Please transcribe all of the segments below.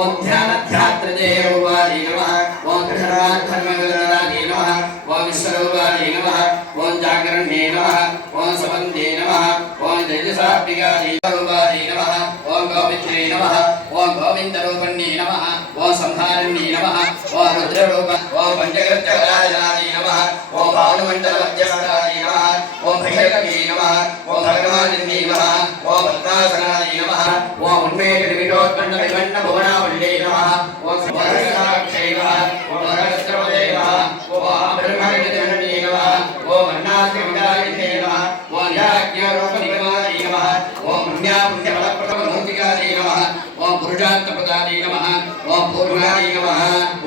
ओम ध्यानध्यात्रदेवाय नमः ओम धर्माधर्मगणाय नमः ओम विश्वरूपाय नमः ओम जागरणे नमः ओम समन्ते नमः ओम तेजसात्मिकाय नमः ओम गोवित्रे नमः ओम गोविंदरूपण्ये नमः ओम संहारण्ये नमः ओम रुद्ररूप ओम पंचकृत्यकाय नमः ओम भानुमण्डलमध्यस्थाय नमः ओम भैरवे नमः ओम भगवानिन्ये नमः ओम भक्तासनाय नमः ओम उन्मेषविदोत्पन्नविभन्नभुवनावल्ये नमः ओम सर्वसाक्षे नमः ओम सहस्रपदे नमः ओम ब्रह्मविद्ये नमः ओम अन्नाद्रिविदायिने नमः ओम याज्ञरूपनिगमाय नमः ओम पुण्यापुण्यफलप्रदमूर्तिकाय नमः ओम पुरुषार्थप्रदाय नमः ओम पूर्णाय नमः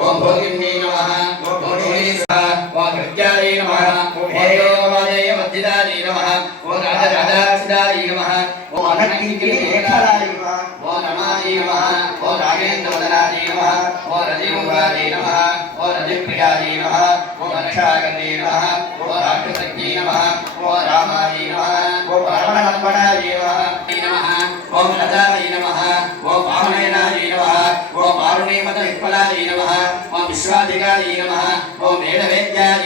ओम भोगिन्ये नमः ओम भोगिनीसः ओम कृत्याय नमः ओम हेयोवादय मध्यदाय नमः ओम राजराजासिदाय नमः ओम अनन्तिकेतराय नमः ओम रमाय नमः ओम राजेन्द्रवदनाय नमः ओम रजिमुखाय नमः ओम रजिप्रियाय नमः ओम रक्षाकर्णे नमः ओम राक्षसज्ञे नमः ओम रामाय नमः ओम परमनम्बनाय नमः ओम लताय नमः ओम वामनयनाय नमः ओम वारुणीमतविह्वलाय नमः ओम विश्वाधिकाय नमः ओम वेदवेद्याय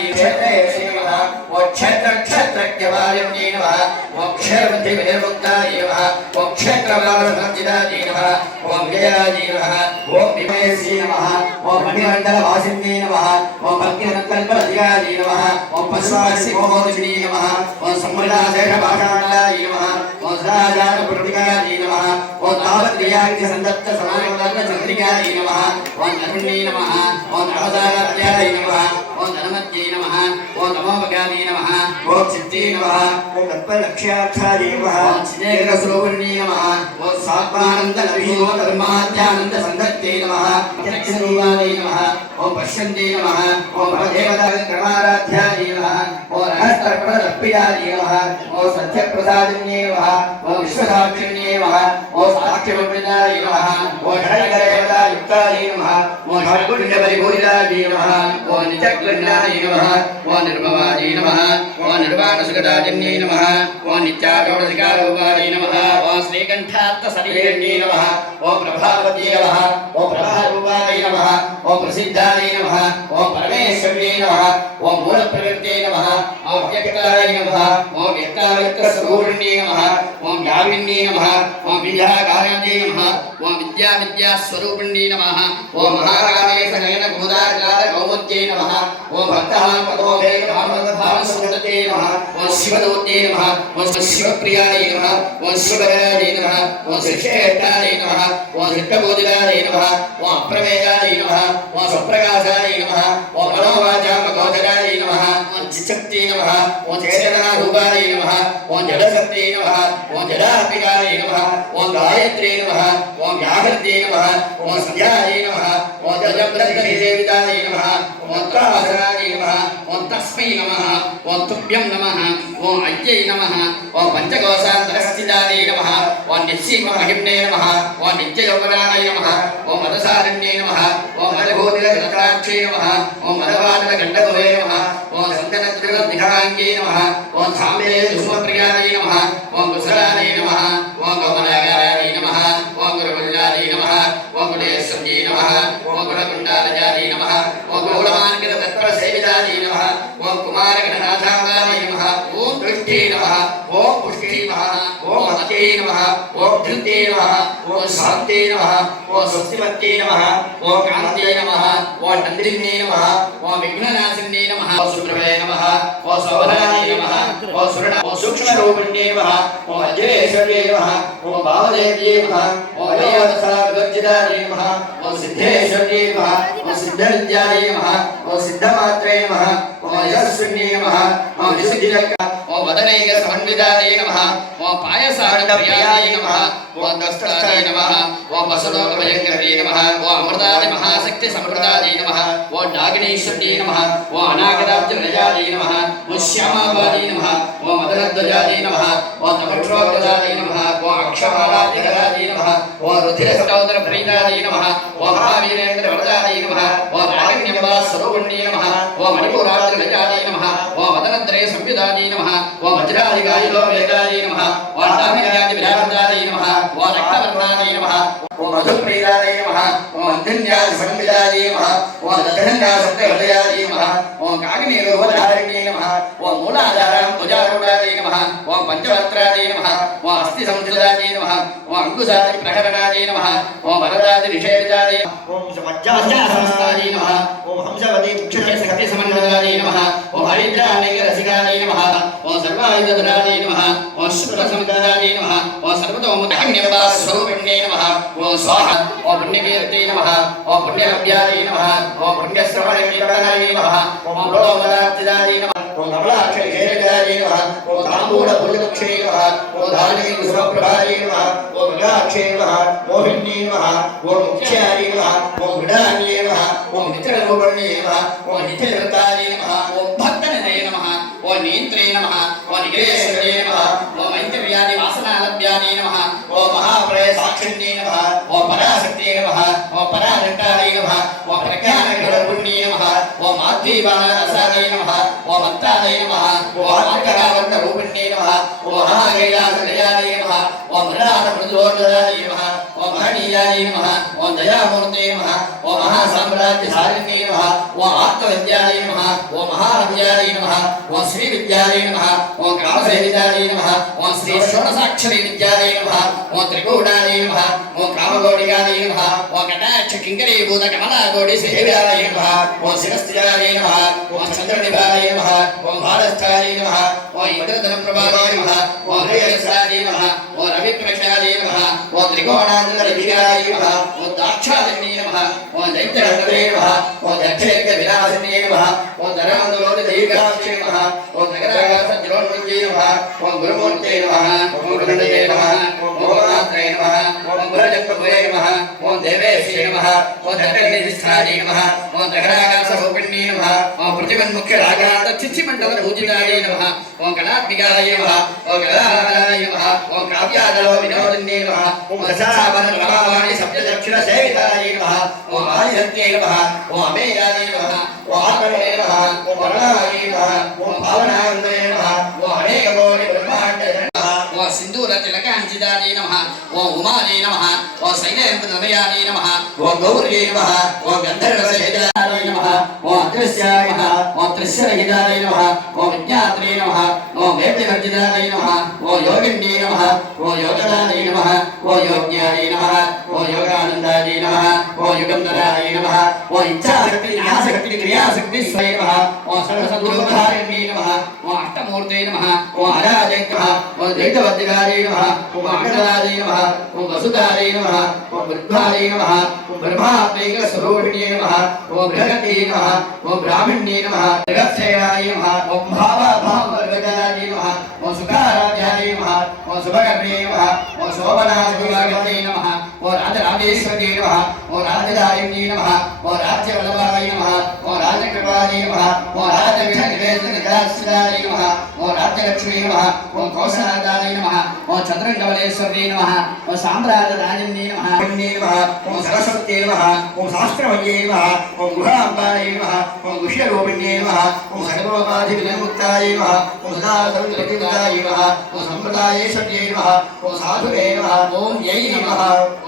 नमः ओम क्षेत्रक्षेत्रज्ञवायुन्ये नमः ओम क्षरबुद्धिविनिर्मुक्ताय नमः ओम क्षेत्रवालसंजिताय नमः ओम विजयाय नमः ओम विमयस्य नमः ओम मणिमण्डलवासिन्ये नमः ओम भक्तिरत्कल्पलधिकाय नमः ओम पशुपक्षिमोहोदिने नमः ओम सम्मृदाशेषभाषाणाय नमः ओम सदाचारप्रतिकाय नमः ओम तावत्क्रियाख्यसन्दत्तसमानचन्द्रिकाय नमः ओम नरुण्ये नमः ओम नवसाराध्याय नमः ओम धनमत्ये नमः ओम नमोपगामे नमः ओम चित्ते नमः ओम तत्परलक्ष्यार्थाय नमः ओम चिदेकस्वरूपिणे नमः ओम सात्मानन्दनवीनो धर्माध्यानन्दसन्दत्ते नमः चक्षुरूपाय नमः ओम पश्यन्ते नमः ओम भवदेवताक्रमाराध्याय नमः ओम रहस्यप्रदप्रियाय नमः ओम सत्यप्रसादिन्ये नमः ओम विश्वसाक्षिण्ये नमः ओम साक्षिमृताय नमः ओम षड्गदेवतायुक्ताय नमः ओम षड्गुण्यपरिपूरिताय नमः ओम नित्यक्लिन्नाय नमः ओम निर्ममाय नमः ओम निर्वाणसुखदाजन्ये नमः ओम नित्यागौडसिकारूपाय नमः ओम श्रीकण्ठार्थशरीरण्ये नमः ओम प्रभावती नमः ओम प्रभारूपाय नमः ओम प्रसिद्धाय नमः ओम परमेश्वर्ये नमः ओम मूलप्रकृते नमः ओम व्यक्ताय नमः ओम व्यक्ताव्यक्तस्वरूपिण्ये नमः ओम व्यापिन्ये नमः ओम विद्याकार्याय नमः ओम विद्यास्वरूपिण्ये नमः ओम महाकामेशनयनभूतार्कालकौमुद्ये नमः ओम भक्तहापदोभेदभावसुन्दते नमः ओम शिवदूते नमः ओम शिवप्रियाय नमः ओम शिवगराय नमः ओम श्रेष्ठाय नमः ओम शिष्टबोधिराय नमः ओम अप्रमेयाय नमः ओम स्वप्रकाशाय नमः ओम मनोवाचामगोचराय नमः ओम चित्शक्ति नमः ओम चेतनारूपाय नमः ओम जलशक्ति नमः ओम जलात्मिकाय नमः ओम गायत्री नमः ओम व्याहृते नमः ओम संध्याय नमः ओम जलप्रतिदेविताय नमः ओम तासराय नमः ओम तस्मै नमः ओम तुभ्यं नमः ओम अज्ञै नमः ओम पंचकोशान्तरस्थिताय नमः ओम निश्चीमहिम्ने नमः ओम नित्ययौवनाय नमः ओम मदसारण्ये नमः ओम मदभूतिरजटाक्षे नमः ओम मदवादलगण्डकुले नमः ओम सन्दनत्रिगुणनिघाङ्गे नमः ओम साम्ये सुषमप्रियाय नमः ओम कुशलाय नमः ओम गौमनागाय नमः ओम गुरुकुल्याय नमः ओम गुणेश्वर्ये नमः ओम गुणकुण्डालयाय नमः ओम गौलमार्गितत्परसेविताय नमः ओम कुमारगणनाथाय नमः ओम दृष्टे नमः ओम पुष्टे नमः ओम मते नमः ओम धृते नमः ओम शान्ते नमः ओम स्वस्तिमत्ते नमः ओम कान्ते नमः ओम नन्दिने नमः ओम विघ्ननाशिने नमः ओम सुप्रभे नमः ओम सौभराय नमः ओम सुरण ओम सूक्ष्मरूपिणे नमः ओम अजयेश्वर्ये नमः ओम भावदेव्ये नमः ओम अयोधसागर्जिताय नमः ओम सिद्धेश्वर्ये नमः ओम सिद्धविद्याय नमः ओम सिद्धमात्रे नमः ओम यशस्विन्ये नमः ओम विशुद्धिलक्ष ओम वदनैक समन्विताय नमः ओम पायसाण्डप्रियाय नमः ओम दस्ताय नमः ओम वसुलोकभयङ्करे नमः ओम अमृताय महाशक्ति समृताय नमः ओम नागिनीश्वर्ये नमः ओम अनागताब्जनिलयाय नमः ओम श्यामाबाय नमः ओम मदनध्वजाय नमः ओम तपक्षोग्रजाय नमः ओम अक्षमालाधिकराय नमः ओम रुधिरस्तोत्रप्रीताय नमः ओम महावीरेन्द्रवरदाय नमः ओम रागिण्यम्बास्वरूपिण्ये नमः ओम मणिपुरादिलयाय नमः ओम मदनत्रय संविदाय नमः ओम वज्राधिकाय लोकवेदाय नमः ओम दामिन्यादिविराजदाय नमः ओम रक्तवर्णाय नमः ओम मधुप्रियाय नमः ओम अन्धन्यास संविदाय नमः ओम दधन्यास सत्यहृदयाय नमः ओम काग्निरोधधारिणे नमः ओम मूलाधारं भुजारूढाय नमः ओम पंचवक्त्राय नमः ओम अस्ति संस्कृताय नमः ओम अंकुशादि प्रहरणाय नमः ओम वरदादि निषेधाय ओम समज्जासहस्राय नमः ओम हंसवती मुख्यशक्ति समन्विताय नमः ओम हरिद्रानैक रसिकाय नमः ओम सर्वायुधधराय नमः ओम शुक्रसमुद्राय नमः ओम सर्वतोमुखन्यम्बास्वरूपिण्ये नमः ओम स्वाहा ओम पुण्यकीर्ते नमः ओम पुण्यलभ्याय नमः ओम पुण्यश्रवणकीर्तनाय नमः ओम लोमदाब्दिदाय नमः ओम कमलाक्षयेन्द्राय नमः ओम ताम्बूलपुल्लक्षे नमः ओम धार्मिकसुभप्रभाय नमः ओम मृगाक्षे नमः मोहिन्ये नमः ओम मुख्याय नमः ओम मृडान्ये नमः ओम नित्यरूपण्ये नमः ओम नित्यवृताय नमः ओम भक्तनदे नमः ओम नेत्रे नमः ओम निग्रेश्वरे नमः ओम ऐन्द्रव्यादि वासनालभ्याय नमः ओम महाप्रय साक्षिण्ये नमः ओम पराशक्ते नमः ओम पराशक्ताय नमः ओम प्रज्ञानगुणपुण्ये नमः ओम माध्वीवानरसाय नमः ओम अत्ताय नमः ओम आत्मकावर्णरूपिण्ये नमः ओम महाकैलासदयाय नमः ओम मृडानमृदोर्दयाय नमः ओम महनीयाय नमः ओम दयामूर्ते नमः ओम महासाम्राज्यधारिणे नमः ओम आत्मविद्याय नमः ओम महारम्याय नमः ओम श्रीविद्याय नमः ओम कामसेविताय नमः ओम श्री षोडशाक्षरी विद्याय नमः ओम त्रिकोणाय नमः ओम कामगौडिकाय नमः ओम कटाक्ष किङ्करीभूत कमलागौडी सेव्याय नमः ओम शिरस्त्रियाय नमः ओम चन्द्रनिभाय नमः ओम भारस्थाय नमः ओम इंद्रधनुप्रभाय नमः ओम हृदयस्राय नमः ओम रविप्रक्षाय नमः ओम त्रिकोणानन्दविहाय नमः ओम दाक्षायण्ये नमः ओम दैत्यहृदये नमः ओम दक्षयज्ञविनाशिन्ये नमः ओम धरामन्दलोलितदीर्घाक्षे नमः ओम नगरागासज्जलोन्मन्ये नमः ओम गुरुमूर्ते नमः ओम गुरुनन्दये नमः ओम भोगमात्रे नमः ओम गुरुजन्मभुवे नमः ओम देवेशे नमः ओम दण्डनिधिष्ठाय नमः ओम नगरागासरूपिण्ये नमः ओम प्रतिमन्मुख्यरागान्तचित्तिमण्डलपूजिताय नमः ओम कलात्मिकाय नमः ओम कलाहाराय नमः ओम काव्यादलो विनोदिन्ये नमः ओम रसावनरमावाणि सप्तदक्षिणसेविताय नमः ओम आदिहत्ये नमः ओम अमेयाय नमः ओम आत्मने नमः ओम वरणाय नमः ओम भावनानन्दये नमः ओम अनेककोटि ब्रह्माण्ड ओम सिन्दूर तिलकाञ्चिताय नमः ओम उमायै नमः ओम शैलेन्द्रनमयाय नमः ओम गौर्यै नमः ओम गन्धर्वसेविताय नमः ओम अदृश्याय नमः ओम त्रिशरहिताय नमः ओम विज्ञात्रे नमः ओम वेद्यवर्जिताय नमः ओम योगिन्ये नमः ओम योगदाय नमः ओम योग्याय नमः ओम योगानन्दाय नमः ओम युगन्धराय नमः ओम इच्छाशक्ति ज्ञानशक्ति क्रियाशक्ति स्वये नमः ओम सर्वसद्गुरुधारिण्ये नमः ओम अष्टमूर्ते नमः ओम अराजय नमः ओम द्वैतवद्यकाय नमः ओम अङ्गदाय नमः ओम वसुधाय नमः ओम वृद्धाय नमः ओम ब्रह्मात्मैकस्वरूपिण्ये नमः ओम बृहते नमः ओम ब्राह्मण्ये नमः जगत्सेनाय नमः ओम भावाभाववर्गदाय नमः ओम सुखाराध्याय नमः ओम शुभकर्णे नमः ओम शोभनादिवागते नमः ओम राजराजेश्वर्ये नमः ओम राजदायिन्ये नमः ओम राज्यवल्लभाय नमः ओम राजकृपाय नमः ओम राजविघ्ननिवेदनदास्याय नमः ओम राज्यलक्ष्मी नमः ओम कौशलादाय नमः ओम चन्द्रकमलेश्वर्ये नमः ओम साम्राज्यदायिन्ये नमः ओम सरस्वत्यै नमः ओम शास्त्रमये नमः ओम गुहाम्बाय नमः ओम गुह्यरूपिण्ये नमः ओम सर्वोपाधिविनिर्मुक्ताय नमः ओम सदासर्वप्रतिमुक्ताय नमः ओम सम्प्रदायेश्वर्ये नमः ओम साधुवे नमः ओम यै नमः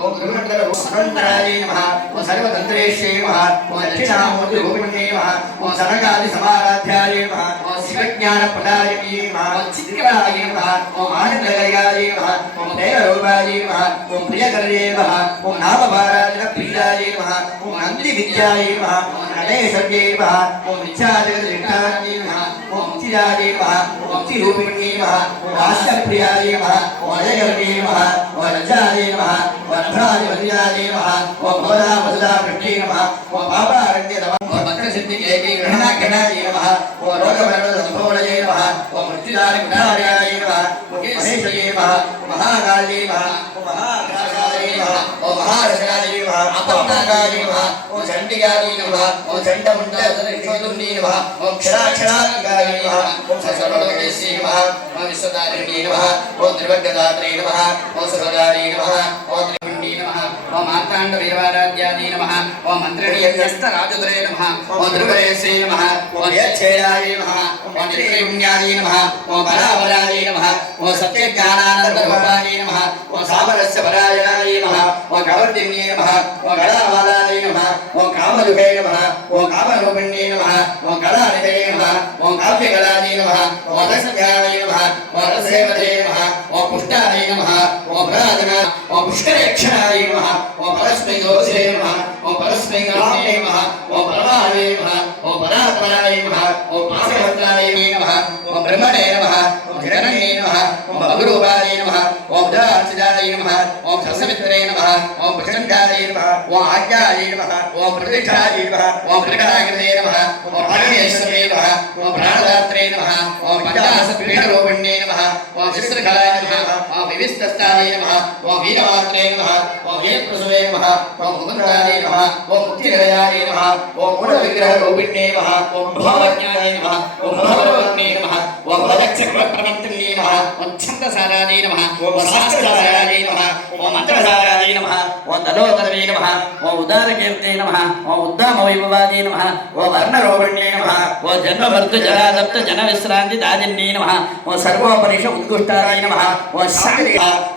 ओम गुरुमण्डलसुन्दराय नमः ओम सर्वतन्त्रेश्ये नमः ओम दक्षिणामूर्तिरूपिण्ये नमः ओम सनकादिसमाराध्याय नमः ओम शिवज्ञानप्रदायिने नमः ओम चित्कराय नमः ओम आनन्दकरयाय नमः ओम देवरूपाय नमः ओम प्रियकर्ये नमः ओम नामभाराजनप्रियाय नमः ओम नन्दिविद्याय नमः ओम नटेश्वर्ये नमः ओम विद्याजगद्विष्टाय नमः ओम मुक्तिदाय नमः ओम मुक्तिरूपिण्ये नमः ओम आश्चर्यप्रियाय नमः ओम अजयकर्ये नमः ओम रजाय नमः ओम रभ्राजवद्याय नमः ओम भवदावसुधावृष्टे नमः ओम पापारण्य नमः ओम भक्तसिद्धिकेके ग्रहणाघनाय नमः ओम रोगमरणसम्भोलये नमः ओम मृत्युदानगुणार्याय नमः ओम महेशये नमः ओम महाकाल्ये नमः ओम महाकालाय नमः ओम महारसाय नमः अपनागाय नमः ओम चण्डिकाय नमः ओम चण्डमुण्डसरिक्षोदुन्ये नमः ओम क्षराक्षराय नमः ओम सर्वलोकेश्ये नमः ओम विश्वदारिण्ये नमः ओम त्रिवर्गदात्रे नमः ओम सर्वदारे नमः ओम त्रिपुण्ये नमः ओम मार्तांड वीरवाराध्याय नमः ओम मंत्रिणी यज्ञस्थ राजदुरे नमः ओम ध्रुवरेशे नमः ओम यच्छेदाय नमः ओम त्रिपुण्याय नमः ओम परावराय नमः ओम सत्यज्ञानानंद रूपाय नमः ओम सामरस्य परायणाय नमः ओम कवर्दिन्ये नमः ओम कलावालाय नमः ओम कामयुगे नमः ओम कामरूपिण्ये नमः ओम कलानिधये नमः ओम काव्यकलाय नमः ओम रसज्ञानाय नमः ओम रसेवते नमः ओम पुष्टाय नमः ओम प्रार्थना ओम पुष्करेक्षणाय नमः ओम परस्मै दोषे नमः ओम परस्मै गामे नमः ओम परमाणे नमः ओम परात्मनाय नमः ओम पाशभद्राय नमः ओम ब्रह्मणे नमः ओम हिरण्ये नमः ओम भगरूपाय नमः ओम दार्चिदाय नमः ओम ससमित्रे नमः ओम प्रचण्डाय नमः ओम आज्ञाय नमः ओम प्रतिष्ठाय नमः ओम प्रकटाकृते नमः ओम परमेश्वरे नमः ओम प्राणदात्रे नमः ओम पंचाशत्पीठरूपिण्ये नमः ओम शिश्रखलाय नमः ओम विविस्तस्ताय नमः ओम वीरमात्रे नमः ओम वीरप्रसवे नमः ओम मुकुन्दाय नमः ओम मुक्तिनिलयाय नमः ओम मूलविग्रहरूपिण्ये नमः ओम भावज्ञाय नमः ओम भावरत्ने नमः ओम भजचक्रप्रवर्तिन्ये नमः ओम छन्दसाराय नमः ओम शास्त्रसाराय नमः ओम मंत्रसाराय नमः ओम तनोतरवे नमः ओम उदारकीर्ते नमः ओम उद्दामवैभवाय नमः ओम वर्णरूपिण्ये नमः ओम जन्ममृत्युजरादप्त जनविश्रान्तिदादिन्ये नमः ओम सर्वोपनिष उद्गुष्टाय नमः ओम शान्ति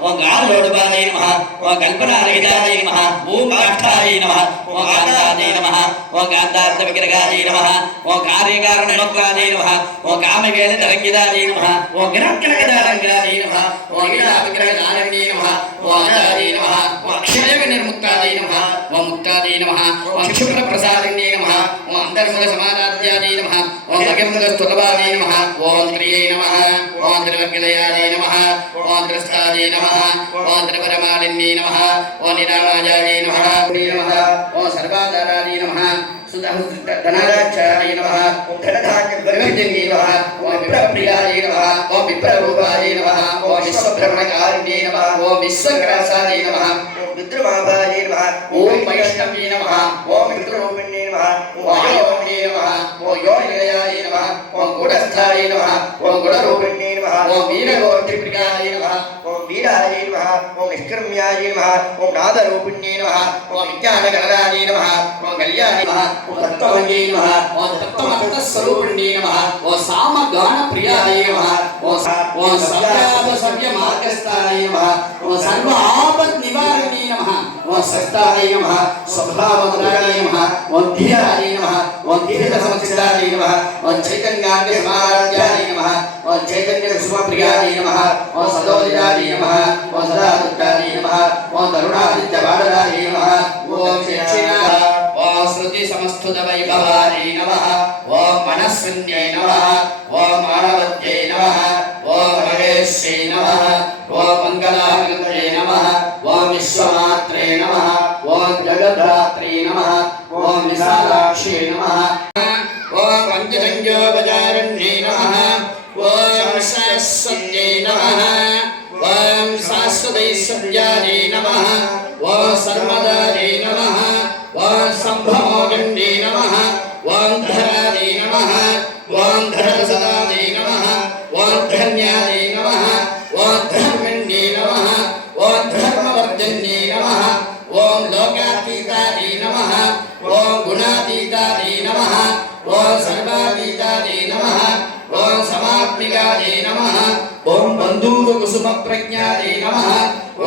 ओम गालोडुपाय नमः ओम कल्पनारहिताय नमः ओम काष्ठाय नमः ओम कान्ताय नमः ओम कान्तार्थविग्रहाय नमः ओम कार्यकारणमुक्ताय नमः ओम कामकेलतरङ्गिताय नमः ओम गिरक्कलकदारङ्गिताय नमः ओम गिराविग्रहदारण्ये नमः ओम आचार्ये नमः ओम अक्षयविनिर्मुक्ताय नमः ओम मुक्ताय नमः ओम क्षिप्रप्रसादिन्ये नमः ओम अन्तर्मुलसमाराध्याय नमः ओम भगवन्तस्तुलभाय नमः ओम प्रिये नमः ओम त्रिवर्गदयाय नमः ओम द्रष्टाय नमः ओम त्रिपरमालिन्ये नमः ओम निरामाजाय नमः ओम सर्वाधाराय नमः सुधनाराक्षाय नमः ओम धनधान्यविवर्धिन्ये नमः ओम विप्रप्रियाय नमः ओम विप्ररूपाय नमः ओम विश्वभ्रमणकारिण्ये नमः ओम विश्वग्रासाय नमः ओम रुद्रमाभाय नमः ओम वैष्णव्ये नमः ओम रुद्ररूपिण्ये नमः ओम वायुवम्ये नमः ओम योनिलयाय नमः ओम गूढस्थाय नमः ओम गुणरूपिण्ये नमः ओम वीरगोत्रिप्रियाय नमः ओम वीराय नमः ओम निष्कर्म्याय नमः ओम नादरूपिण्ये नमः ओम विज्ञानगणनाय नमः ओम कल्याणाय नमः ओम तत्त्वमये नमः ओम तत्त्वमर्थस्वरूपिण्ये नमः ओम सामगानप्रियाय नमः ओम सव्यमार्गस्थाय नमः ओम सर्व आपद्निवारिणे नमः ओम सत्ताय नमः स्वभावमुद्राय नमः ओम धीराय नमः ओम धीरसमुचिताय नमः ओम चैतन्याग्निसमाराध्याय नमः ओम चैतन्यकुसुमप्रियाय नमः ओम सदोदिताय नमः ओम सदादुत्ताय नमः ओम तरुणादित्यबालदाय नमः ओम शिक्षिणाय ओम श्रुतिसमस्तुतवैभवाय नमः ओम मनस्विन्यै नमः ओम मानवत्यै नमः ओम महेश्यै नमः ओम मङ्गलाकृते नमः ओम विश्वमात्रे नमः ओम जगद्धात्रे नमः ओम विशालाक्षे नमः ओम पञ्चजन्योपचारण्ये नमः ओम शाश्वत्यै नमः ओम शाश्वतैश्वर्याय नमः ओम सर्वदाय नमः ओम सम्भवोगण्ये नमः ओम धराय नमः ओम धरसदाय नमः ओम धन्याय नमः ओम धर्मण्ये नमः ओम धर्मवर्धन्ये नमः ओम लोकातीताय नमः ओम गुणातीताय नमः ओम सर्वातीताय नमः ओम समात्मिकाय नमः ओम बन्धूकुसुमप्रज्ञाय नमः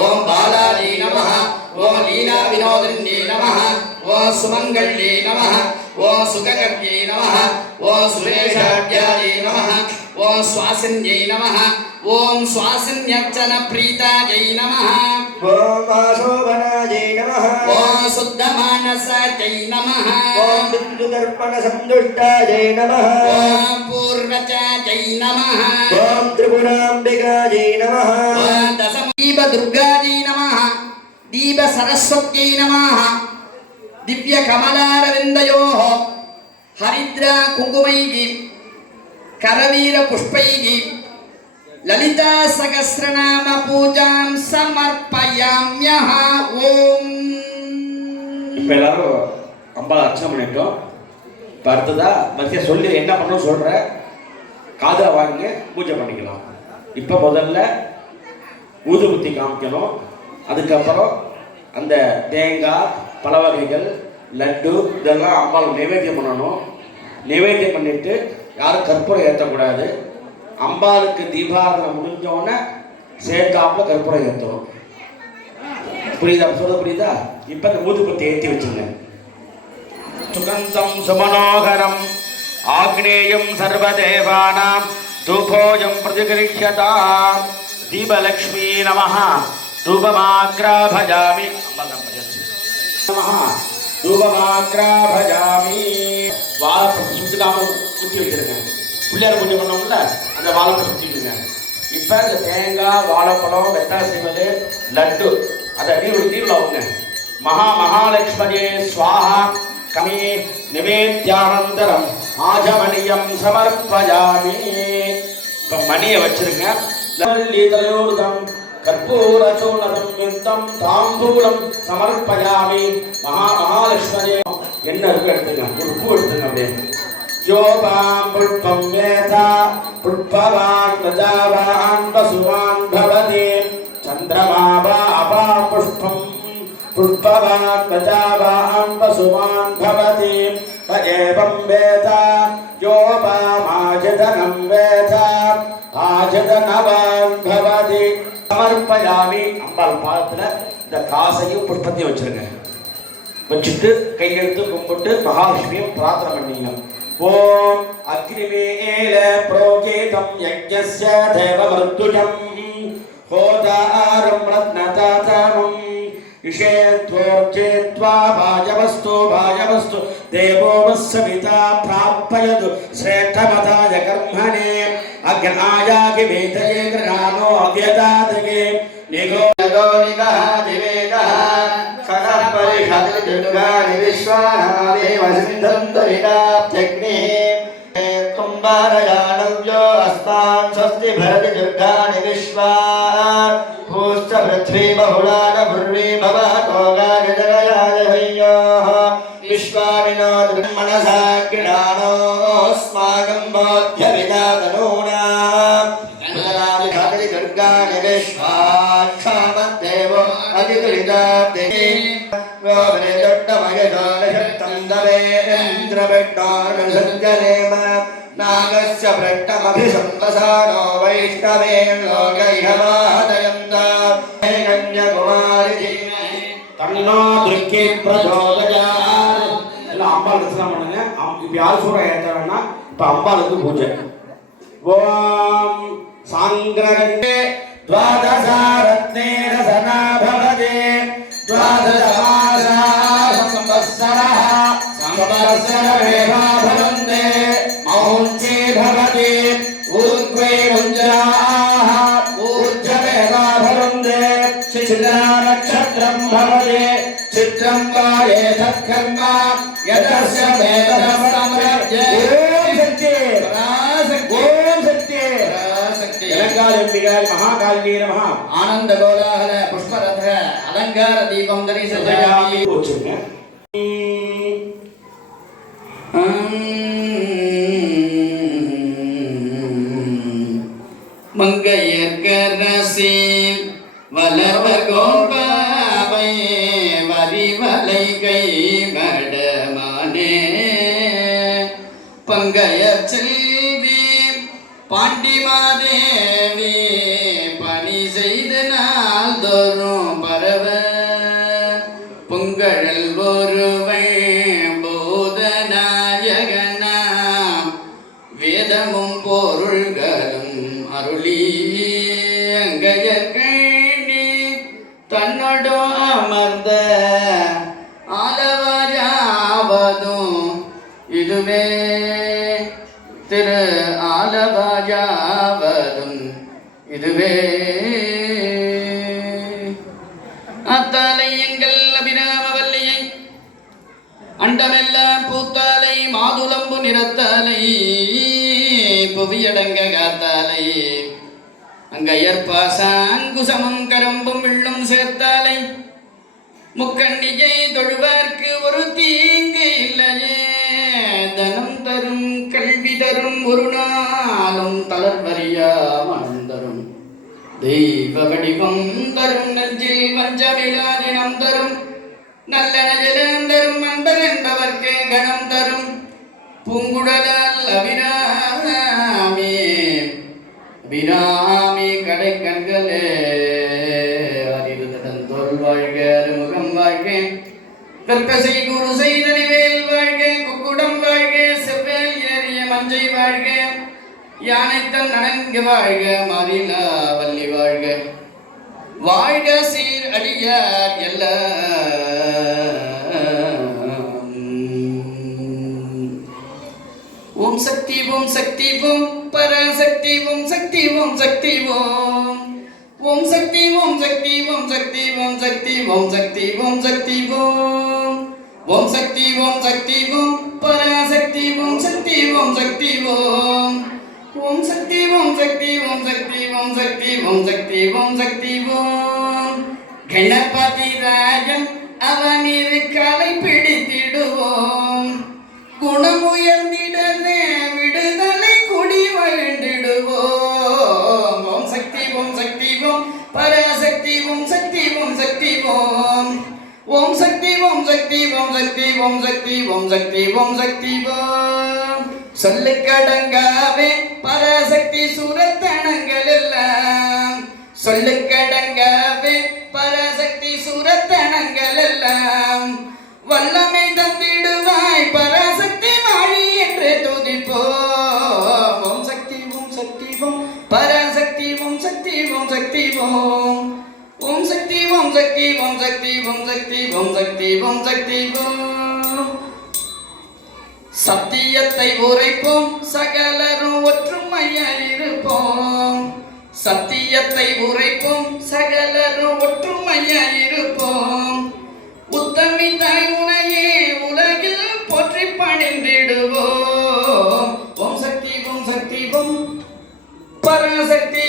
ओम बालाय नमः ओम लीलाविनोदिन्ये नमः ओम सुमङ्गल्ये नमः ओम सुखकर्ये नमः ओम सुरेशाढ्याय नमः ओम स्वासिन्यै नमः ओम स्वासिन्यर्चनप्रीतायै नमः ओम आशोभनायै नमः ओम शुद्धमानसायै नमः ओम बिन्दुदर्पणसन्तुष्टायै नमः ओम पूर्वचायै नमः ओम त्रिपुराम्बिकायै नमः ओम दशदीपदुर्गायै नमः दीपसरस्वत्यै नमः दिव्यकमलारविन्दयोः हरिद्रा कुङ्कुमैः करवीरपुष्पैः ललिता सहस्रनाम पूजां समर्पयाम्यः ஓம். இப்போ எல்லாரும் அம்பாவை அர்ச்சனை பண்ணிட்டோம். இப்போ அடுத்ததா மத்திய சொல்லி என்ன பண்ணணும் சொல்ற காதா வாங்க பூஜை பண்ணிக்கலாம். இப்போ முதல்ல ஊதுபத்தி காமிக்கணும். அதுக்கப்புறம் அந்த தேங்காய் பல வகைகள் லட்டு இதெல்லாம் அம்பாளுக்கு நைவேத்தியம் பண்ணணும். நைவேத்தியம் பண்ணிட்டு யாரும் கற்பூரம் ஏற்றக்கூடாது. அம்பாளுக்கு தீபாராதனை முடிஞ்சோடனே சேர்த்தாப்புல கற்பூரம் ஏற்றணும். புரியுதா? சொல்ல புரியுதா? இப்போ இந்த ஊதுபத்தி ஏற்றி வச்சுங்க. சுகந்தம் சுமனோகரம் ஆக்னேயம் சர்வதேவானாம் தூபோயம் பிரதிகிருஷ்யதா தீபலக்ஷ்மீ நமஹ தூபமாக்ராபஜாமி நமஹ தூபமாக்ராபஜாமி. வாழைப்பழம் சுட்டுக்காம ஊற்றி வச்சிருங்க. பிள்ளையார் பூஜை பண்ணோம்ல அந்த வாழைப்பழம் சுற்றிடுங்க. இப்போ இந்த தேங்காய் வாழைப்பழம் வெட்டாய் செய்வது லட்டு அதை தீவில் அவங்க மகாலட்சுமியே ஸ்வாஹா கமே நிவேத்யானந்தரம் ஆஜமணியம் சமர்ப்பயாமி. இப்போ மணியை வச்சிருங்க. லலிதயோர்தம் கற்பூரச்சூர்ணம் யுத்தம் தாம்பூலம் சமர்ப்பயாமி. மகாலட்சுமியே என்ன இருக்கு எடுத்துங்க. ஒரு பூ எடுத்துங்க. அப்படியே யோபாம் புஷ்பம் வேதா புஷ்பவான் பிரஜாவான் வசுவான் பவதே சந்திரமாவா அபா புஷ்பம் புஷ்பவான் பிரஜாவான் வசுவான் பவதே ஏவம் வேதா யோபாமாஜதனம் வேதா ஆஜதனவான் பவதே சமர்ப்பயாமி. அம்பாள் பாதத்தில் இந்த காசையும் புஷ்பத்தையும் வச்சிருங்க. வச்சுட்டு கையெழுத்து கும்பிட்டு மகாலட்சுமியை பிரார்த்தனை பண்ணீங்க. ஓம் அக்னிமேல புரோகேதம் யஜ்ஞஸ்ய தேவமர்த்துஜம் ஹோதாரம் ரத்னதாதமம் இஷேத்வோர்ஜேத்வா பாயவஸ்து தேவோ வஸ்ஸவிதா பிராப்பயது ஸ்ரேஷ்டமதாய கர்மணே அக்னாயாகி வேதயே கிருணானோ அவ்யதாதகே நிகோ நிகஹ திவேகஹ சகः பரிஷத் துர்காணி விஸ்வானாமேவ சிந்தந்தரிதாப்யக்னி தும்பாரயாணவ்யோ அஸ்மான் ஸ்வஸ்தி பரதி துர்காணி விஸ்வா பூஷ்ட பிருத்வி பகுலான புர்வி பவதோ காகஜகயாய ஹய்யோः விஸ்வாமினோ மனசா கிடானோ ஸ்மாகம் போத்ய விதாதனூனா துர்காணி விஸ்வாட்சாமத்தேவோ அதிதுரிதாப்தே கோபனே தொட்டமயதோனசக்தம் தவேந்திரபெட்டானுசஞ்சலேம நாகஸ்ய பிரட்டமபிசம்பசானோ வைஷ்ணவே லோகைஹவாதயந்தா கன்யகுமாரி தீமஹி தன்னோ துர்க்கே பிரச்சோதயாத். எல்லாம் அம்பாளுக்கு ஸ்நானம் பண்ணுங்க. இப்போ யார் சூற ஏற்ற வேணா. இப்போ அம்பாளுக்கு பூஜை. ஓம் சாங்கிரகண்டே द्वादशारत्नेन सना भवते द्वादशमासाः संवत्सरः संवत्सरमेवा भवन्ते मौञ्चे भवति ऊर्ध्वे मुञ्जराः ऊर्ध्वमेवा भवन्ते चित्रा नक्षत्रं भवति चित्रं वा एतत्कर्म यतस्य वेदनं समर्प्य महाकालिनी नमः आनंद गोलाहल पुष्परथ अलंकार दीपम दर्शयामि. மங்கையர்கரசில் வளவர் கோபாவை வரிவலை கை மடமானே பங்கையர் செல்வி பாண்டிமாதேவி பணி செய்து நாள் தோறும் பரவ பொங்கழல் ஒருவள் போதநாயகனாம் வேதமும் பொருள்களும் அருளி அங்கையர்கண்ணி தன்னோடு அமர்ந்த ஆலவாயாவதும் இதுவே திரு ஆலவாயாவதும் இதுவே. அத்தாலை எங்கள் அபிராமவல்லியை அண்டமெல்லாம் பூத்தாலை மாதுளம்பு நிறத்தாலை புவியடங்க காத்தாலை அங்கையற்பாசாங்குசமும் கரம்பும் வில்லும் சேர்த்தாலை முக்கண்ணியை தொழுவார்க்கு ஒரு தீங்கு இல்லையே தனம் தரும் கல்வி தரும் ஒரு நாளும் தளர்வறியா மனம் தரும் தெய்வ வடிவம் தரும் நெஞ்சில் வஞ்சமிழா தினம் தரும் நல்லன ஜலம் தரும் அன்பர் என்பவர்க்கு கணம் தரும் பூங்குழலால் அபிராமி அபிராமி கடை கண்களே அறிவு தடந்தோல் வாழ்க அருமுகம் வாழ்க கற்பசை குரு செய்தனிவேல் வாழ்க குக்குடம் வாழ்க செவ்வேல் ஏறிய மஞ்சை வாழ்க யானைத்தன் நனங்கு வாழ்க மாறிலா வள்ளி வாழ்க வாழ்க சீர் அடியார் ஓம் சக்தி ஓம் சக்தி ஓம் பராசக்தி ஓம் சக்தி ஓம் சக்தி ஓம் ஓம் சக்தி ஓம் சக்தி ஓம் சக்தி ஓம் சக்தி ஓம் சக்தி ஓம் சக்தி ஓம் ஓம் சக்தி ஓம் சக்தி ஓம் பராசக்தி ஓம் சக்தி ஓம் சக்தி ஓம் ஓம் சக்தி ஓம் சக்தி ஓம் சக்தி ஓம் சக்தி ஓம் சக்தி ஓம் சக்தி ஓம் கணபதி ராஜன் அவனிரு காலை பிடித்திடுவோம் குணம் உயர்ந்திடவே விடுதலை குடி வாழ்ந்திடுவோம் ஓம் சக்தி ஓம் சக்தி ஓம் பராசக்தி ஓம் சக்தி ஓம் சக்தி ஓம் ஓம் சக்தி ஓம் சக்தி ஓம் சக்தி ஓம் சக்தி ஓம் சக்தி ஓம் சக்தி ஓம் சொல்லுக்கடங்காவே பராசக்தி சூரத்தனங்கள் எல்லாம் சொல்லுக்கடங்காவே பராசக்தி சூரத்தனங்கள் எல்லாம் வல்லமை தந்திடுவாய் பராசக்தி வாழி என்று துதிப்போம் ஓம் சக்தி ஓம் சக்தி ஓம் பராசக்தி ஓம் சக்தி ஓம் சக்தி ஓம் ஓம் சக்தி ஓம் சக்தி ஓம் சக்தி ஓம் சக்தி ஓம் சக்தி ஓம் சக்தி ஓம் சத்தியத்தை உரைப்போம் சகலரும் ஒற்றுமையாய் இருப்போம் சத்தியத்தை உரைப்போம் சகலரும் ஒற்றுமையாய் இருப்போம் உத்தமி தாய் உனையே உலகில் போற்றி பணிந்திடுவோம் ஓம் சக்தி ஓம் சக்தி ஓம் பராசக்தி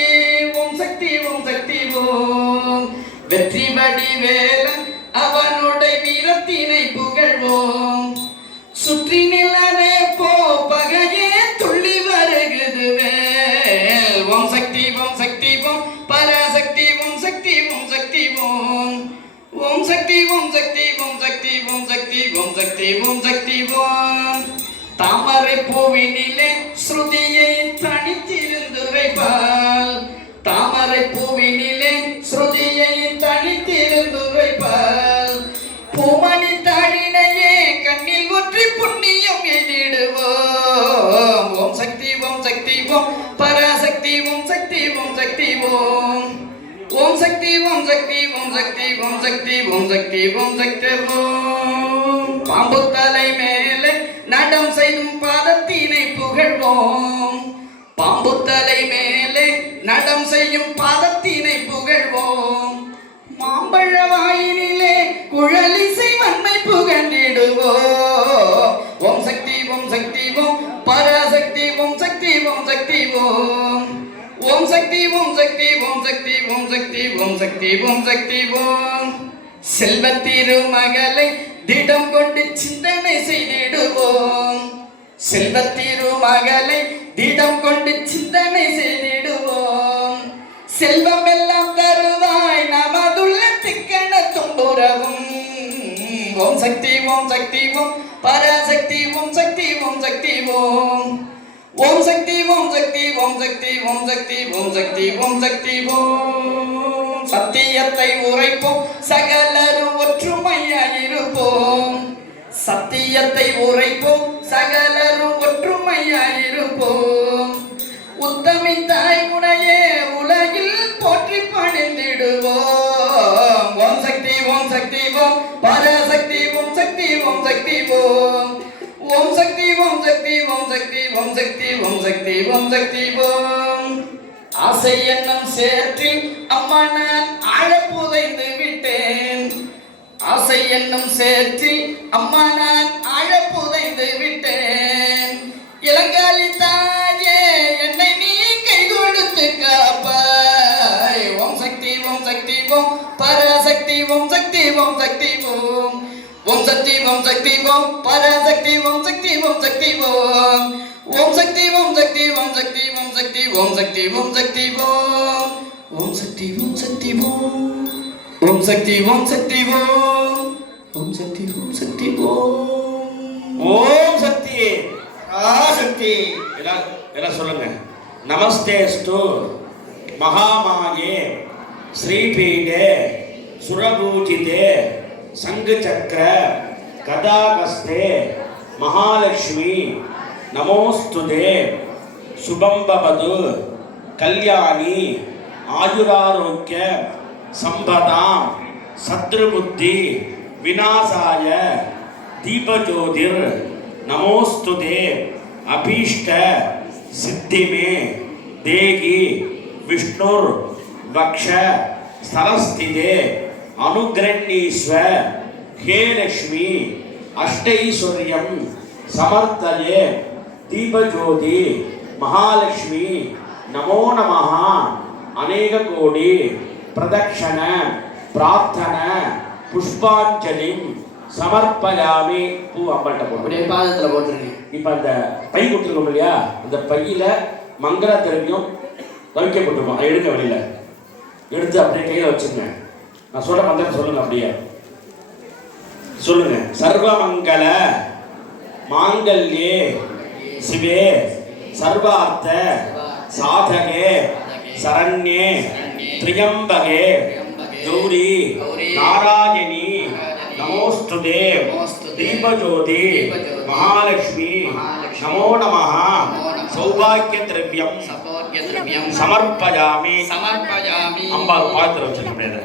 ஓம் சக்தி ஓம் சக்தி ஓம் வெற்றி வடிவேலன் அவனுடைய வீரத்தினை புகழ்வோம் சுற்றி நிலவே போ பகையே துள்ளி வருகுதுவே ஓம் சக்தி ஓம் சக்தி ஓம் பராசக்தி ஓம் சக்தி ஓம் சக்தி ஓம் ஓம் சக்தி ஓம் சக்தி ஓம் சக்தி ஓம் சக்தி ஓம் சக்தி ஓம் சக்தி ஓம் தாமரை பூவினிலே ஸ்ருதியை தனித்திருந்துரைப்பால் தாமரை பூவினிலே ஸ்ருதியை தனித்திருந்துரைப்பால் பூமணி தாழினையே கண்ணில் ஒற்றி புண்ணியம் எதிடுவோம் ஓம் சக்தி ஓம் சக்தி ஓம் பராசக்தி ஓம் சக்தி ஓம் சக்தி ஓம் ஓம் சக்தி ஓம் சக்தி ஓம் சக்தி ஓம் சக்தி ஓம் சக்தி ஓம் சக்தி ஓம் பாம்பு தலை மேலே நடம் செய்யும் பாதத்தினை புகழ்வோம் பாம்பு தலை மேலே நடம் செய்யும் பாதத்தினை புகழ்வோம் மாம்பழ வாயினிலே குழலிசை வன்மை புகழ்ந்திடுவோம் ஓம் சக்தி ஓம் சக்தி ஓம் பராசக்தி ஓம் சக்தி ஓம் சக்தி ஓம் ஓம் சக்தி ஓம் சக்தி ஓம் சக்தி ஓம் சக்தி ஓம் சக்தி ஓம் சக்தி ஓம் செல்வ திருமகளை திடம் கொண்டு சிந்தனை செய்திடுவோம் செல்வ திருமகளை திடம் கொண்டு சிந்தனை செய்திடுவோம் செல்வம் எல்லாம் தருவாய் நமதுள்ள திக்கண தும்புறவும் ஓம் சக்தி ஓம் சக்தி ஓம் பராசக்தி ஓம் சக்தி ஓம் சக்தி ஓம் ஓம் சக்தி ஓம் சக்தி ஓம் சக்தி ஓம் சக்தி ஓம் சக்தி ஓம் சக்தி ஓம் சத்தியத்தை உரைப்போம் சகலரும் ஒற்றுமையாய் இருப்போம் சத்தியத்தை உரைப்போம் சகலரும் ஒற்றுமையாய் இருப்போம் உத்தமி தாய் உனையே உலகில் போற்றி பணிந்திடுவோம் ஓம் சக்தி ஓம் சக்தி ஓம் பராசக்தி ஓம் சக்தி ஓம் சக்தி ஓம் ஓம் சக்தி ஓம் சக்தி ஓம் சக்தி ஓம் சக்தி ஓம் சக்தி ஓம் சக்தி ஓம் ஆசை எண்ணம் சேற்றில் அம்மா நான் ஆழ புதைந்து விட்டேன் ஆசை எண்ணம் சேற்றில் அம்மா நான் ஆழ புதைந்து விட்டேன் இளங்காலி தாயே என்னை நீ கை கொடுத்து காப்பாய் ஓம் சக்தி ஓம் சக்தி ஓம் பராசக்தி ஓம் சக்தி ஓம் சக்தி ஓம் ஓம் சக்தி ஓம் சக்தி ஓம் பராசக்தி ஓம் சக்தி ஓம் சக்தி ஓம் ஓம் சக்தி ஓம் சக்தி ஓம் சக்தி ஓம் சக்தி ஓம் சக்தி ஓம் சக்தி ஓம் ஓம் சக்தி ஓம் சக்தி ஓம் ஓம் சக்தி ஓம் சக்தி ஓம் ஓம் சக்தி ஓம் சக்தி ஓம் ஓம் சக்தி சக்தி எல்லாம் சொல்லுங்க. நமஸ்தேஸ்து மகாமாயே ஸ்ரீபீடே சுரபூஜிதே சங்கு சக்கர கதாகஸ்தே மகாலட்சுமி நமோஸ்துதே சுபம்பவது கல்யாணி ஆயுராரோக்கிய சம்பதாம் சத்ருபுத்தி விநாசாய தீபஜோதிர் நமோஸ்துதே அபீஷ்ட சித்திமே தேகி விஷ்ணுர் வக்ஷ ஸ்தலஸ்திதே அனுகிரண்ணீஸ்வ ஹே லக்ஷ்மி அஷ்டைஸ்வர்யம் சமர்த்தயே தீபஜோதி மகாலட்சுமி நமோ நமः அநேக கோடி பிரதக்ஷண பிரார்த்தன புஷ்பாஞ்சலிம் சமர்ப்பயாமி. பூ அம்பட்ட போட்டு அப்படியே பாதத்தில் போட்டுருங்க. இப்போ அந்த பை கொடுத்துருக்கோம் இல்லையா, அந்த பையில மங்கள திரவியம் வைக்கப்பட்டிருக்கோம். அதை எடுக்க வெளியில எடுத்து அப்படியே கையில் வச்சுருங்க. நான் சொல்ற மந்திரம் சொல்லுங்க. அப்படியே சொல்லுங்க. சர்வமங்கல மாங்கல்யே சிவே சர்வார்த்த சாதகே சரண்யே திரியம்பகே கௌரி நாராயணி நமோஸ்துதே தீபஜோதி மகாலட்சுமி நமோ நமः சௌபாக்கிய திரவியம் சமர்ப்பயாமி. அம்பாள் பாத்திரம் வச்சிருக்க முடியாது,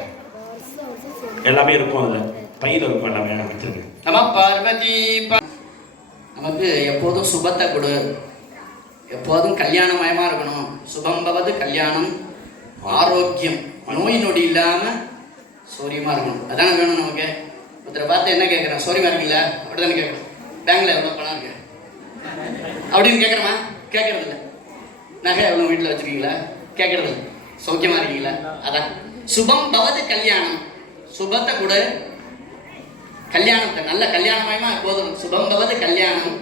எல்லாமே இருக்கும். அதில் பையில் இருக்கும், எல்லாமே வச்சிருக்கு. நம பார்வதி. நமக்கு எப்போதும் சுபத்தை கொடு, எப்போதும் கல்யாணமயமாக இருக்கணும். சுபம்பவது கல்யாணம், ஆரோக்கியம், நோய் நொடி இல்லாமல் சௌரியமாக இருக்கணும். அதான வேணும் நமக்கு. ஒருத்தரை பார்த்து என்ன கேட்குறேன், சௌரியமாக இருக்கீங்களா அப்படி தானே கேட்குறோம். பேங்கில் எவ்வளோ பணம் இருக்கு அப்படின்னு கேட்குறோமா? கேட்குறது இல்லை. நகை எவ்வளோ வீட்டில் வச்சுருக்கீங்களா? கேட்குறது இல்லை. சௌக்கியமாக இருக்கீங்களா? அதான் சுபம் பவது கல்யாணம். சுபத்தை கொடு, கல்யாணத்தை நல்ல கல்யாணமயமாக எப்போதும். சுபம் பவது கல்யாணம்,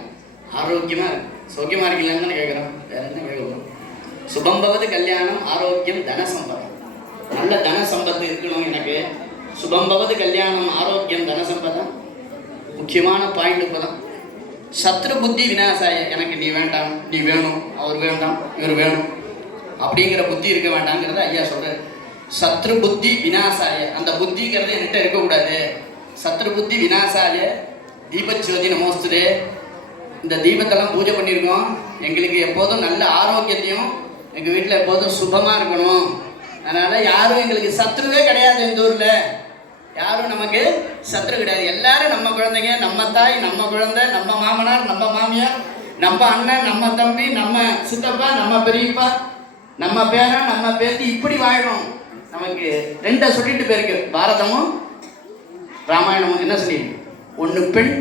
ஆரோக்கியமாக இருக்கு. சௌக்கியமாக இருக்கீங்களான்னு தானே கேட்குறோம், வேற என்ன கேட்குறோம். சுபம் பவது கல்யாணம், ஆரோக்கியம், தன சம்பதம். நல்ல தன சம்பத்து இருக்கணும் எனக்கு. சுபம் பவது கல்யாணம், ஆரோக்கியம், தன சம்பதம் முக்கியமான பாயிண்ட். இப்போ தான் சத்ரு புத்தி விநாசாய. எனக்கு நீ வேண்டாம், நீ வேணும், அவர் வேண்டாம், இவர் வேணும் அப்படிங்கிற புத்தி இருக்க வேண்டாங்கிறத ஐயா சொல்கிறார். சத்ரு புத்தி விநாசாய, அந்த புத்திங்கிறது என்கிட்ட இருக்கக்கூடாது. சத்ரு புத்தி விநாசாய தீபஜோதி நமோஸ்துதே. இந்த தீபத்தெல்லாம் பூஜை பண்ணியிருக்கோம். எங்களுக்கு எப்போதும் நல்ல ஆரோக்கியத்தையும், எங்கள் வீட்டில் எப்போதும் சுபமாக இருக்கணும். அதனால் யாரும் எங்களுக்கு சத்ருவே கிடையாது. இந்த ஊரில் யாரும் நமக்கு சத்ரு கிடையாது. எல்லாரும் நம்ம குழந்தைங்க, நம்ம தாய், நம்ம குழந்தை, நம்ம மாமனார், நம்ம மாமியார், நம்ம அண்ணன், நம்ம தம்பி, நம்ம சித்தப்பா, நம்ம பெரியப்பா, நம்ம பேரன், நம்ம பேத்தி, இப்படி வாழணும். நமக்கு ரெண்டை சொல்லிட்டு போயிருக்கு பாரதமும் ராமாயணமும். என்ன சொல்லியிருக்கு? ஒன்று பெண்,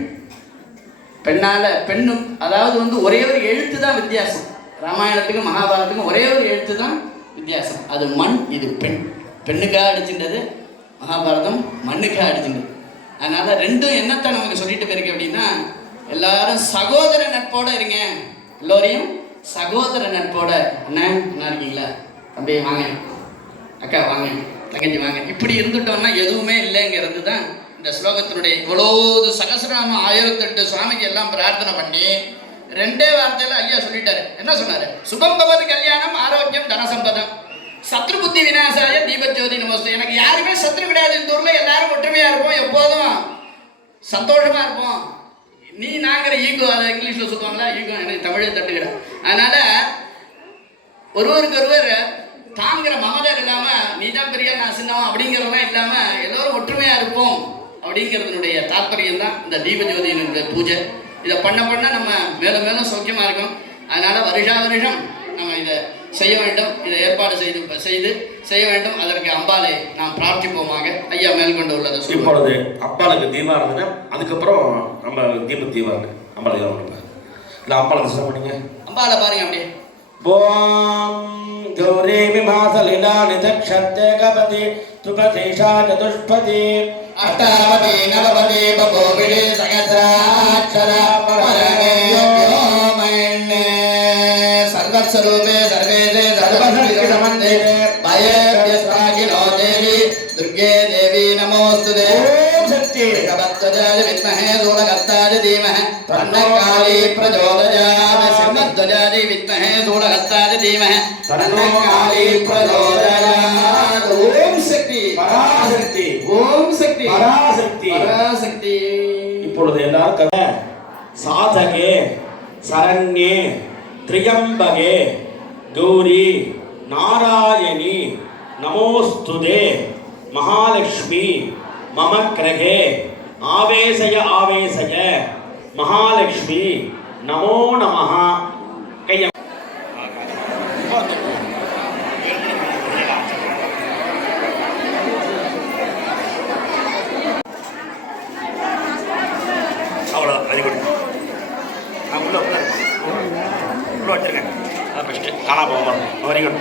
பெண்ணால் பெண்ணு, அதாவது ஒரே ஒரு எழுத்து தான் வித்தியாசம். ராமாயணத்துக்கும் மகாபாரதத்துக்கும் ஒரே ஒரு எழுத்து தான் வித்தியாசம். அது மண், இது பெண். பெண்ணுக்காக அடிச்சுன்றது, மகாபாரதம் மண்ணுக்காக அடிச்சுன்றது. அதனால் ரெண்டும் என்னத்தை நமக்கு சொல்லிட்டு போயிருக்கு அப்படின்னா, எல்லாரும் சகோதர நட்போடு இருங்க. எல்லோரையும் சகோதர நட்போட. அண்ணா என்ன இருக்கீங்களா? தம்பி வாங்க, அக்கா வாங்க, தங்கச்சி வாங்க, இப்படி இருந்துட்டோம்னா எதுவுமே இல்லைங்கிறது தான் இந்த ஸ்லோகத்தினுடைய. இவ்வளோது சகசிரநாம 1008 சுவாமிக்கு எல்லாம் பிரார்த்தனை பண்ணி ரெண்டே வார்த்தையில் ஐயா சொல்லிட்டாரு. என்ன சொன்னாரு? சுபம் பவது கல்யாணம், ஆரோக்கியம், தனசம்பதம், சத்ரு புத்தி விநாசாய தீபஜோதி நமஸ்தே. எனக்கு யாருமே சத்ரு கிடையாது. இந்த ஊரில் எல்லாரும் ஒற்றுமையாக இருப்போம், எப்போதும் சந்தோஷமாக இருப்போம். நீ நாங்கிற ஈகோ, அதை இங்கிலீஷில் சொல்லுவாங்களா ஈகோ, எனக்கு தமிழே தட்டுக்கிறேன். அதனால் ஒருவருக்கு ஒருவர் தாங்கிற மமதம் இல்லாமல், நீ தான் பெரிய நான் சின்னவன் அப்படிங்கிறதெல்லாம் இல்லாமல் எல்லோரும் ஒற்றுமையாக இருப்போம் அப்படிங்கிறதுனுடைய தாற்பயம் தான் இந்த தீபஜோதியினுடைய பூஜை. இதை பண்ண பண்ண நம்ம மேலும் மேலும் சௌக்கியமாக இருக்கும். அதனால் வருஷா வருஷம் நம்ம இதை செய்ய வேண்டும். இதை ஏற்பாடு செய்ய வேண்டும். அதற்கு அம்பாளை நாம் பிரார்த்திப்போமாக. ஐயா மேற்கொண்டு உள்ளதை இப்பொழுது அம்பாளுக்கு தீபாராதனை, அதுக்கப்புறம் நம்ம தீபாவளி அம்பாளுக்கு இல்லை அம்பாளை தரிசனம் பண்ணுங்க. அம்பாளை பாருங்க அப்படியே. ஓம் கௌரி விமாசலிலா நிதக்ஷத்தே கபதி துபதேஷா சதுஷ்பதி அஷ்டாவதி நவவதி பகோபிடி சகஸ்ராட்சர பரமே யோமயன்னே சர்வஸ்வரூபே சர்வேதே சர்வசக்திசமன்விதே பயேப்ய प्रचोदयात् सिंहध्वजाय विद्महे शूलहस्ताय धीमहि तन्नो काली प्रचोदयात् ओम शक्ति பராசக்தி ओम शक्ति பராசக்தி पराशक्ति இப்பொழுது எல்லாரும் சாதகே சரண்யே திரியம்பகே கௌரி நாராயணி நமோஸ்துதே மகாலட்சுமி மம கிரகே ஆவேசய ஆவேசய மகாலட்சுமி நமோ நமஹ கைய அவ்வளோ வெரி குட் உள்ள வச்சுருக்கேன் பெஸ்ட்டு காணா போக வெரி குட்